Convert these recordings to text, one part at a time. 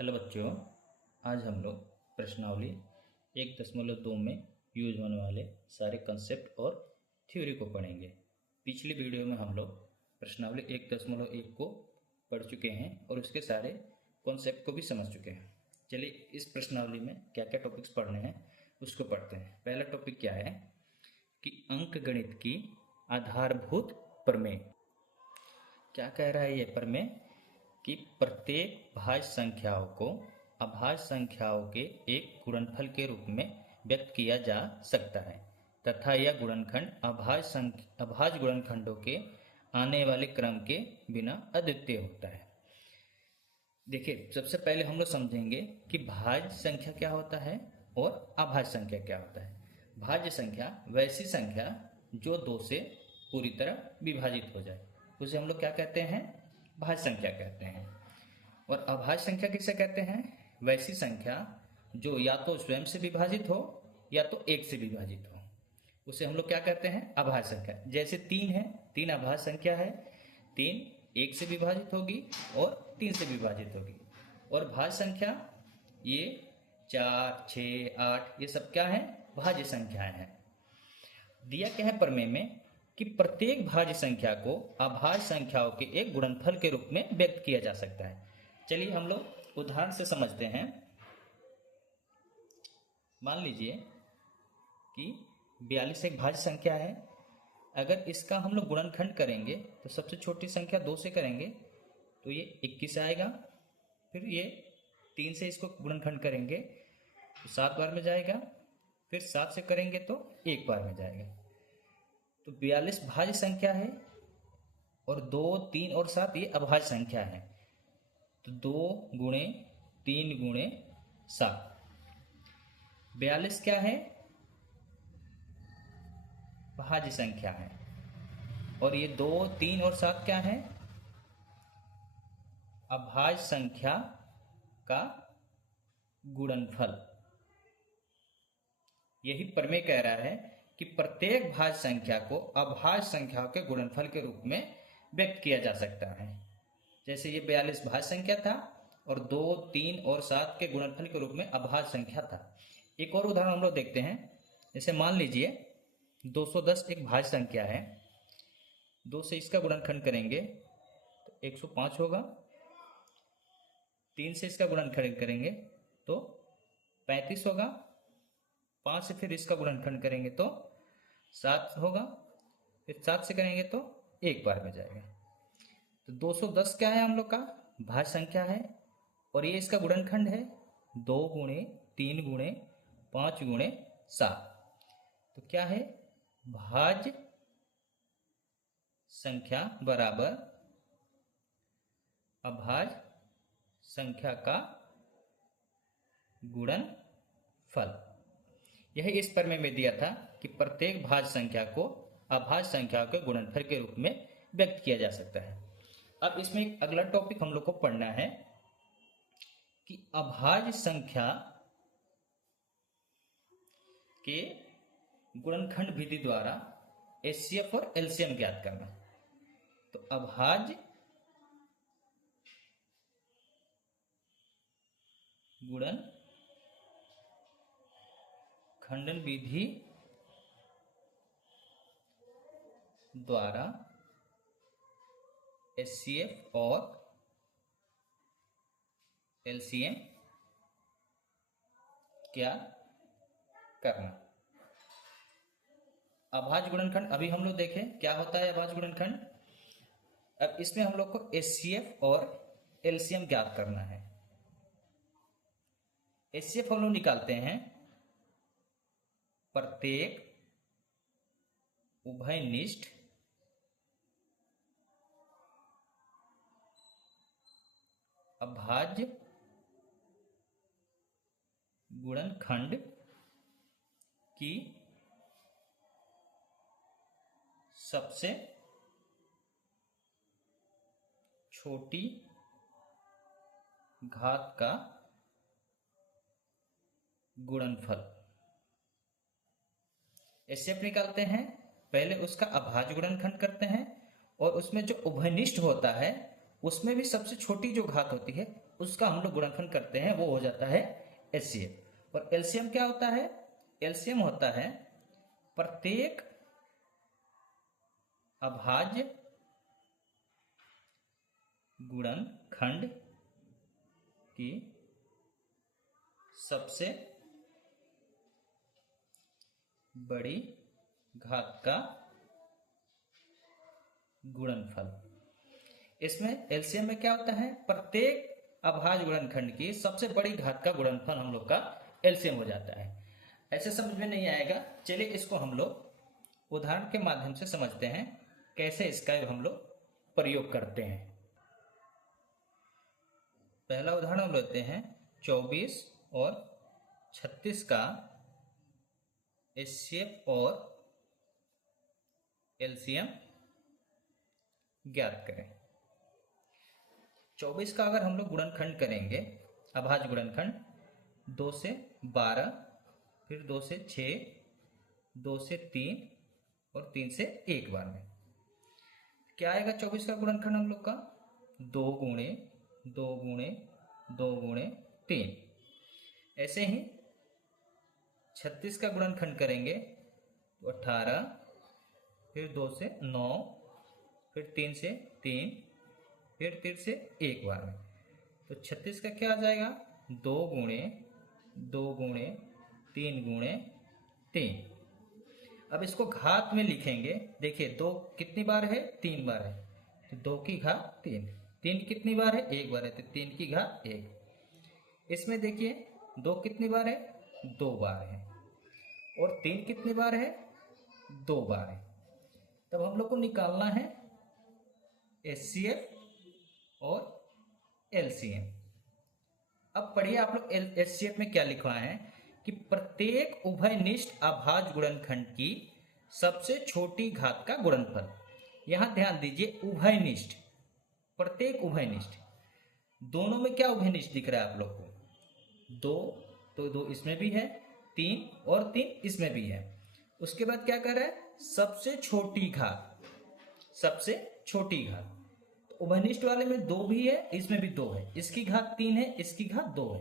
Hello बच्चों, आज हम लोग प्रश्नावली 1.2 में यूज होने वाले सारे कंसेप्ट और थ्योरी को पढ़ेंगे। पिछली वीडियो में हम लोग प्रश्नावली 1.1 को पढ़ चुके हैं और उसके सारे कॉन्सेप्ट को भी समझ चुके हैं। चलिए इस प्रश्नावली में क्या क्या टॉपिक्स पढ़ने हैं उसको पढ़ते हैं। पहला टॉपिक क्या है कि अंकगणित की आधारभूत प्रमेय। क्या कह रहा है ये प्रमेय कि प्रत्येक भाज्य संख्याओं को अभाज्य संख्याओं के एक गुणनफल के रूप में व्यक्त किया जा सकता है तथा यह गुणनखंड अभाज्य गुणनखंडों के आने वाले क्रम के बिना अद्वितीय होता है। देखिए, सबसे पहले हम लोग समझेंगे कि भाज्य संख्या क्या होता है और अभाज्य संख्या क्या होता है। भाज्य संख्या वैसी संख्या जो 2 से पूरी तरह विभाजित हो जाए, उसे हम लोग क्या कहते हैं? भाज्य संख्या कहते हैं। और अभाज्य संख्या किसे कहते हैं? वैसी संख्या जो या तो स्वयं से विभाजित हो या तो 1 से विभाजित हो, उसे हम लोग क्या कहते हैं? अभाज्य संख्या। जैसे 3 है, 3 अभाज्य संख्या है। 3 1 से विभाजित होगी और 3 से विभाजित होगी। और भाज्य संख्या ये 4, 6, 8 ये सब क्या है? भाज्य संख्याएं हैं। दिया क्या है प्रमेय में कि प्रत्येक भाज्य संख्या को अभाज्य संख्याओं के एक गुणनफल के रूप में व्यक्त किया जा सकता है। चलिए हम लोग उदाहरण से समझते हैं। मान लीजिए कि 42 एक भाज्य संख्या है। अगर इसका हम लोग गुणनखंड करेंगे तो सबसे छोटी संख्या 2 से करेंगे तो ये 21 आएगा। फिर ये 3 से इसको गुणनखंड करेंगे तो 7 बार में जाएगा। फिर 7 से करेंगे तो 1 बार में जाएगा। तो 42 भाज्य संख्या है और 2, 3 और 7 ये अभाज्य संख्या है। तो 2 गुणे 3 गुणे 7, 42 क्या है? भाज्य संख्या है। और ये 2, 3 और 7 क्या है? अभाज्य संख्या का गुणनफल। यही प्रमेय कह रहा है कि प्रत्येक भाज्य संख्या को अभाज्य संख्याओं के गुणनफल के रूप में व्यक्त किया जा सकता है। जैसे ये 42 भाज्य संख्या था और 2, 3 और 7 के गुणनफल के रूप में अभाज्य संख्या था। एक और उदाहरण हम लोग देखते हैं। जैसे मान लीजिए 210 एक भाज्य संख्या है। 2 से इसका गुणनखंड करेंगे तो 105 होगा। 3 से इसका गुणनखंड करेंगे तो 35 होगा। 5 से फिर इसका गुणनखंड करेंगे तो 7 होगा। फिर 7 से करेंगे तो 1 बार में जाएगा। तो 210 क्या है? हम लोग का भाज्य संख्या है और ये इसका गुणनखंड है 2 गुणे 3 गुणे 5 गुणे 7। तो क्या है? भाज्य संख्या बराबर अभाज्य संख्या का गुणनफल। यही इस प्रमेय में दिया था कि प्रत्येक भाज्य संख्या को अभाज्य संख्या के गुणनफल के रूप में व्यक्त किया जा सकता है। अब इसमें एक अगला टॉपिक हम लोग को पढ़ना है कि अभाज्य संख्या के गुणनखंड विधि द्वारा एचसीएफ और एलसीएम ज्ञात करना। तो अभाज्य गुणनखंडन विधि द्वारा एचसीएफ और एलसीएम क्या करना। अभाज्य गुणनखंड अभी हम लोग देखें क्या होता है अभाज्य गुणनखंड। अब इसमें हम लोग को एचसीएफ और एलसीएम ज्ञात करना है। एचसीएफ हम लोग निकालते हैं प्रत्येक उभयनिष्ठ अभाज्य गुणनखंड की सबसे छोटी घात का गुणनफल। एचसीएफ निकालते हैं, पहले उसका अभाज्य गुणनखंड करते हैं और उसमें जो उभयनिष्ठ होता है उसमें भी सबसे छोटी जो घात होती है उसका हम लोग गुणनफल करते हैं, वो हो जाता है HCF। और एलसीएम क्या होता है? एलसीएम होता है प्रत्येक अभाज्य गुणनखंड की सबसे बड़ी घात का गुणनफल। इसमें एलसीएम में क्या होता है? प्रत्येक अभाज्य गुणनखंड की सबसे बड़ी घात का गुणनफल हम लोग का एलसीएम हो जाता है। ऐसे समझ में नहीं आएगा, चलिए इसको हम लोग उदाहरण के माध्यम से समझते हैं कैसे इसका हम लोग प्रयोग करते हैं। पहला उदाहरण हम लेते हैं 24 और 36 का HCF और एलसीएम ज्ञात करें। 24 का अगर हम लोग गुणनखंड करेंगे, अभाज्य गुणनखंड 2 से 12, फिर 2 से 6, 2 से 3 और 3 से 1 बार में क्या आएगा? 24 का गुणनखंड हम लोग का 2 गुणे 2 गुणे 2 गुणे 3। ऐसे ही 36 का गुणनखंड करेंगे तो 18, फिर 2 से 9, फिर 3 से 3, फिर 3 से 1 बार में। तो 36 का क्या आ जाएगा? 2 गुणे 2 गुणे 3 गुणे 3। अब इसको घात में लिखेंगे। देखिए 2 कितनी बार है? 3 बार है, तो 2 की घात 3। 3 कितनी बार है? 1 बार है, तो 3 की घात 1। इसमें देखिए 2 कितनी बार है? 2 बार है। और 3 कितनी बार है? 2 बार है। तब हम लोग को निकालना है HCF और LCM। अब पढ़िए आप लोग HCF में क्या लिखा है कि प्रत्येक उभयनिष्ठ अभाज्य गुणनखंड की सबसे छोटी घात का गुणनफल। यहां ध्यान दीजिए, उभयनिष्ठ, प्रत्येक उभयनिष्ठ। दोनों में क्या उभयनिष्ठ दिख रहा है आप लोग को? 2, तो 2 इसमें भी है, 3 और 3 इसमें भी है। उसके बाद क्या कर रहा है? सबसे छोटी घात, सबसे छोटी घात। तो उभयनिष्ठ वाले में 2 भी है, इसमें भी 2 है। इसकी घात 3 है, इसकी घात 2 है,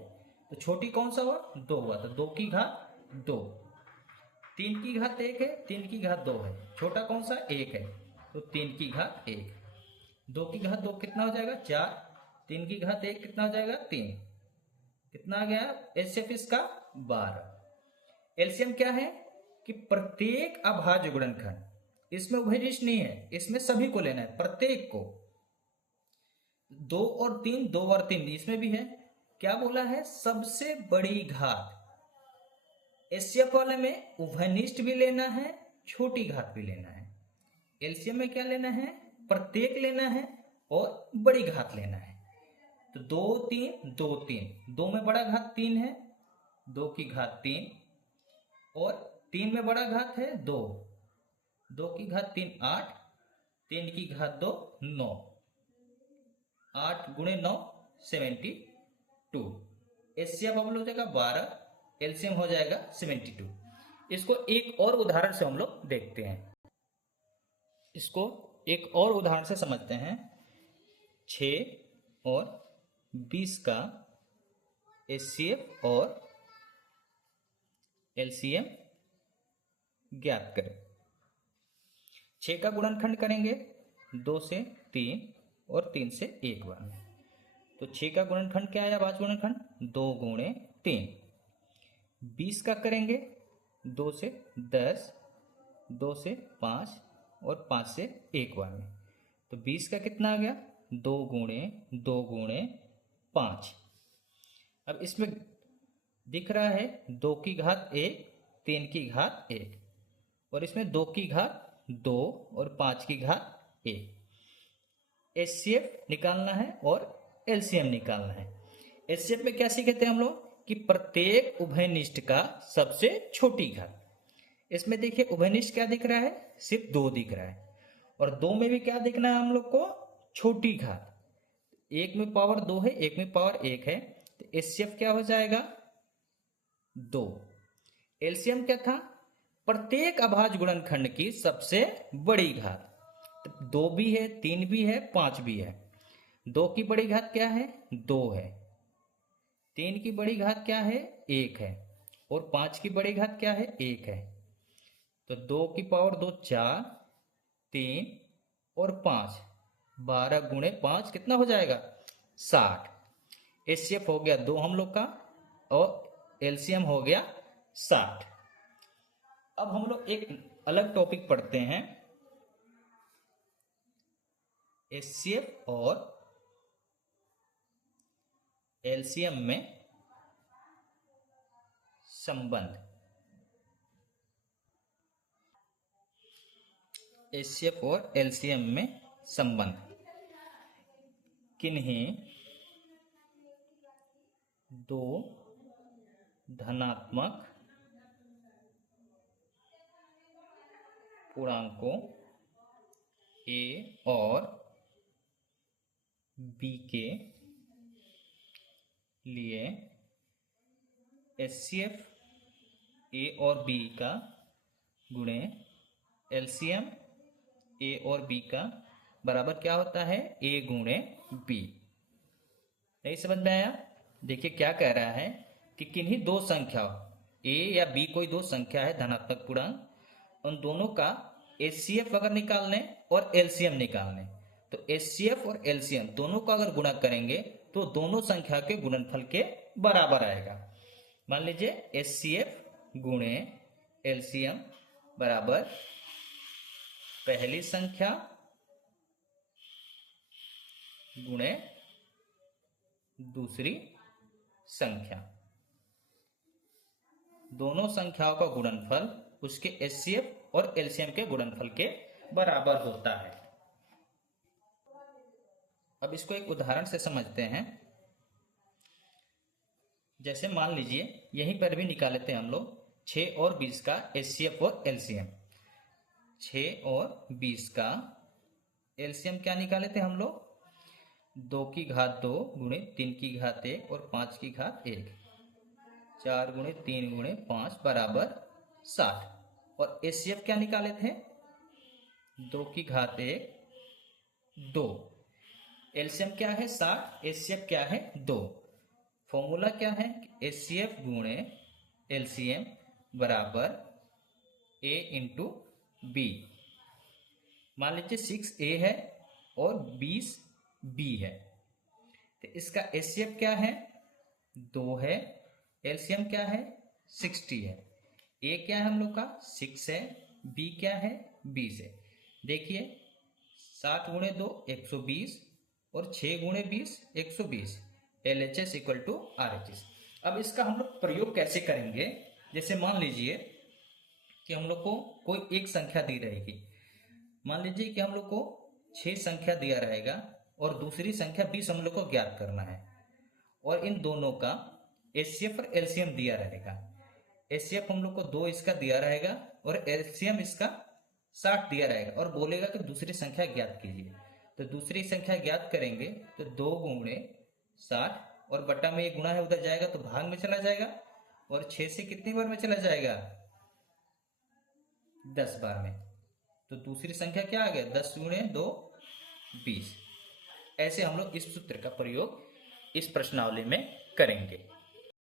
तो छोटी कौन सा हुआ? 2 हुआ। तो 2 की घात 2। 3 की घात 1 है, 3 की घात 2 है, छोटा कौन सा? 1 है, तो 3 की घात 1। 2 की घात 2 कितना हो जाएगा? 4। 3 की घात 1 कितना हो जाएगा? 3। कितना आ गया? HCF इसका 12। एलसीएम क्या है कि प्रत्येक अभाज्य गुणनखंड, इसमें उभयनिष्ठ नहीं है, इसमें सभी को लेना है, प्रत्येक को। 2 और 3, 2 और 3 इसमें भी है। क्या बोला है? सबसे बड़ी घात। HCF वाले में उभयनिष्ठ भी लेना है, छोटी घात भी लेना है। एलसीएम में क्या लेना है? प्रत्येक लेना है और बड़ी घात लेना है। तो 2 3 2 3, 2 में बड़ा घात 3 है, 2 की घात 3, और 3 में बड़ा घात है 2, 2 की घात 3 8, 3 की घात 2 9, 8 गुणे 9 72। HCF अब हो जाएगा 12, एलसीएम हो जाएगा 72। इसको एक और उदाहरण से हम लोग देखते हैं। इसको एक और उदाहरण से समझते हैं। 6 और 20 का HCF और LCM ज्ञात करें। 6 का गुणनखंड करेंगे 2 से 3 और 3 से 1 बार में। तो 6 का गुणनखंड क्या आया? अभाज्य गुणनखंड 2 गुणे 3। 20 का करेंगे 2 से 10, 2 से 5 और 5 से 1 बार में। तो 20 का कितना आ गया? 2 गुणे 2 गुणे 5। अब इसमें दिख रहा है 2 की घात 1, 3 की घात 1, और इसमें 2 की घात 2 और 5 की घात 1। HCF निकालना है और LCM निकालना है। HCF में क्या सीखे थे हम लोग कि प्रत्येक उभयनिष्ठ का सबसे छोटी घात। इसमें देखिए उभयनिष्ठ क्या दिख रहा है? सिर्फ 2 दिख रहा है, और 2 में भी क्या दिखना है हम लोग को? छोटी घात। एक में पावर 2 है, एक में पावर 1 है, तो HCF क्या हो जाएगा? 2। LCM क्या था? प्रत्येक अभाज्य गुणनखंड की सबसे बड़ी घात। 2 भी है, 3 भी है, 5 भी है। 2 की बड़ी घात क्या है? 2 है, 3 की बड़ी घात क्या है? 1 है। और 5 की बड़ी घात क्या है? 1 है। तो 2 की पावर 2 4, 3 और 5, 12 गुणे 5 कितना हो जाएगा? 60। एचसीएफ हो गया 2 हम लोग का और एलसीएम हो गया 60। अब हम लोग एक अलग टॉपिक पढ़ते हैं, एचसीएफ और एलसीएम में संबंध। एचसीएफ और एलसीएम में संबंध। किन्हीं दो धनात्मक पूर्णांकों ए और बी के लिए एचसीएफ ए और बी का गुणे एलसीएम ए और बी का बराबर क्या होता है? ए गुणे बी। नहीं समझ में आया? देखिए क्या कह रहा है कि किन्हीं दो संख्याओं ए या बी, कोई दो संख्या है धनात्मक पूर्णांक, उन दोनों का एचसीएफ अगर निकालने और एलसीएम निकालने, तो एचसीएफ और एलसीएम दोनों का अगर गुणा करेंगे तो दोनों संख्या के गुणनफल के बराबर आएगा। मान लीजिए एचसीएफ गुणे एलसीएम बराबर पहली संख्या गुणे दूसरी संख्या। दोनों संख्याओं का गुणनफल उसके एचसीएफ और एलसीएम के गुणनफल के बराबर होता है। अब इसको एक उदाहरण से समझते हैं। जैसे मान लीजिए यहीं पर भी निकाल लेते हैं हम लोग 6 और 20 का एचसीएफ और एलसीएम। 6 और 20 का एलसीएम क्या निकाले थे हम लोग? 2 की घात 2 गुणे 3 की घात 1 और 5 की घात 1, 4 गुणे 3 गुणे 5 बराबर 60। और एचसीएफ क्या निकाले थे? 2 की घात 1 2। एलसीएम क्या है? 60। एचसीएफ क्या है? 2। फॉर्मूला क्या है? एचसीएफ गुणे एलसीएम बराबर ए इंटू बी। मान लीजिए 6a है और 20b है, तो इसका एचसीएफ क्या है? 2 है। एलसीएम क्या है? 60 है। ए क्या है हम लोग का? 6 है। बी क्या है? 20 है। देखिए 60 गुणे 2 120 और 6 गुणे 20 120। LHS equal to RHS। अब इसका हम लोग प्रयोग कैसे करेंगे? जैसे मान लीजिए कि हम लोग को कोई एक संख्या दी रहेगी। मान लीजिए कि हम लोग को 6 संख्या दिया रहेगा और दूसरी संख्या 20 हम लोग को ज्ञात करना है, और इन दोनों का एचसीएफ और एलसीएम दिया रहेगा। एचसीएफ हम लोग को 2 इसका दिया रहेगा और एलसीएम इसका 60 दिया रहेगा, और बोलेगा कि दूसरी संख्या ज्ञात कीजिए। तो दूसरी संख्या ज्ञात करेंगे तो 2 गुणे 60 और बट्टा में ये गुणा है उधर जाएगा तो भाग में चला जाएगा, और 6 से कितनी बार में चला जाएगा? 10 बार में। तो दूसरी संख्या क्या आ गया? 10 गुणे 2 20। ऐसे हम लोग इस सूत्र का प्रयोग इस प्रश्नावली में करेंगे।